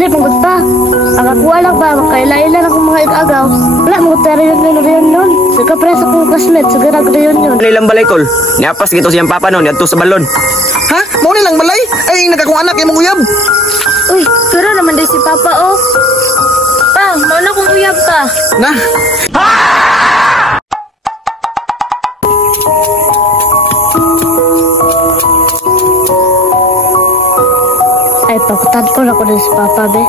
Dili pagod pa. Ang ako lang ba, makaila-ila akong mga igagaw. Wala, mga reunion nun. Nagkapresa kong classmate, sigurag reunion. Ano ilang balay, Kol? Niapas gito siyang papa nun, yadto sa balon. Ha? Mao ni lang balay? Ay, nagakong anak imong uyab. Uy, pero naman day si Papa, oh. Pa, mauna kong uyab pa. Na. Ay, pakutan ko na ko din si Papa, be.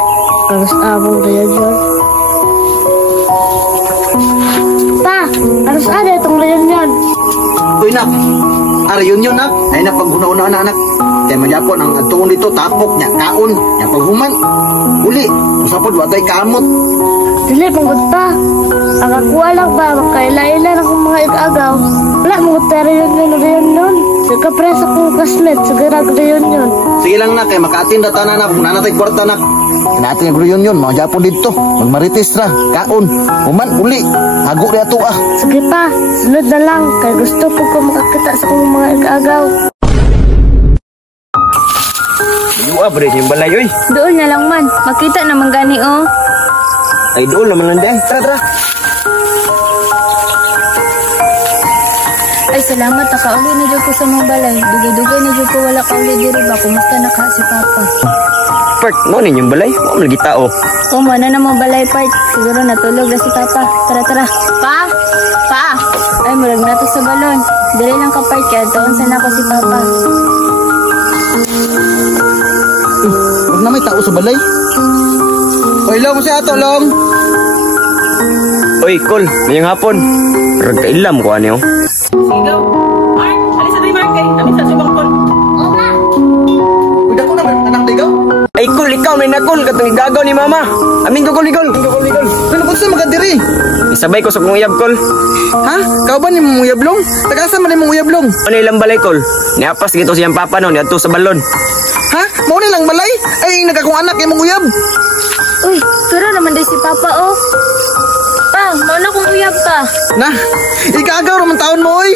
Kalos among reunion. Pa, kalos ada itong reunion. Uy, nak. Reunion, nak. Ay, napaghuna-una na, anak. Kaya manyapon ang tuon dito, tapok niya, kaon, niya paghuman. Uli, usapod, watay kamot. Dili pagod pa. Ang ako lang ba, makaila-ila akong mga igagaw. Wala, mga reunion. Nagkapresa kong classmate, sigurag reunion. Sige lang, nak. Kaya makaatin na tanan, nak. Kung nanatay kwarta, nak. Kinatin yung reunion, mga japon dito. Magmaritis ra, kaon, human, uli. Hago rin ato, ah. Sige pa, sunod na lang. Kaya gusto ko makakita sa kong mga igagaw. Iyo, bre, yung balay, oy. Doon na lang man. Makita naman gani, oh. Ay, doon naman nandiyan. Tara. Ay, salamat. Nakauli na dyan ko sa mga balay. Dugay-dugay na dyan ko wala kauli diri ba. Kumusta na ka si Papa? Part, mo yung balay. Huwag mo lagi tao. Oh, mana na mga balay, Part. Siguro natulog na si Papa. Tara. Pa! Ay, murag na to sa balon. Dili lang ka, Part. Kaya doon sana ako si Papa. Huwag na may tao sa balay. Oy, Long, siya ato, Long. Oy, Kol, ngayong hapon. Ragkailam ko, ano yun? Sigaw. Mark, alis na tayo, Mark. Alis na si Bangkol. Oo nga. Uy, dako naman, anak ligaw. Ay, Kol, ikaw may nakol. Katong igagaw ni Mama. Amin ko, Kol. Ano kung saan makadiri? Isabay ko sa kong uyab, Kol. Ha? Kau ba ni mong uyablong? Tagasa man ni mong uyablong? Ano ilang balay, Kol? Niapas gito siyang papa nun, yadto sa balon. Ha? Mao ni lang balay? Ay, nagakong anak imong uyab. Uy, pero naman day si Papa, oh. Pa, mauna kong uyab pa. Na, igagaw raman taon mo, oy.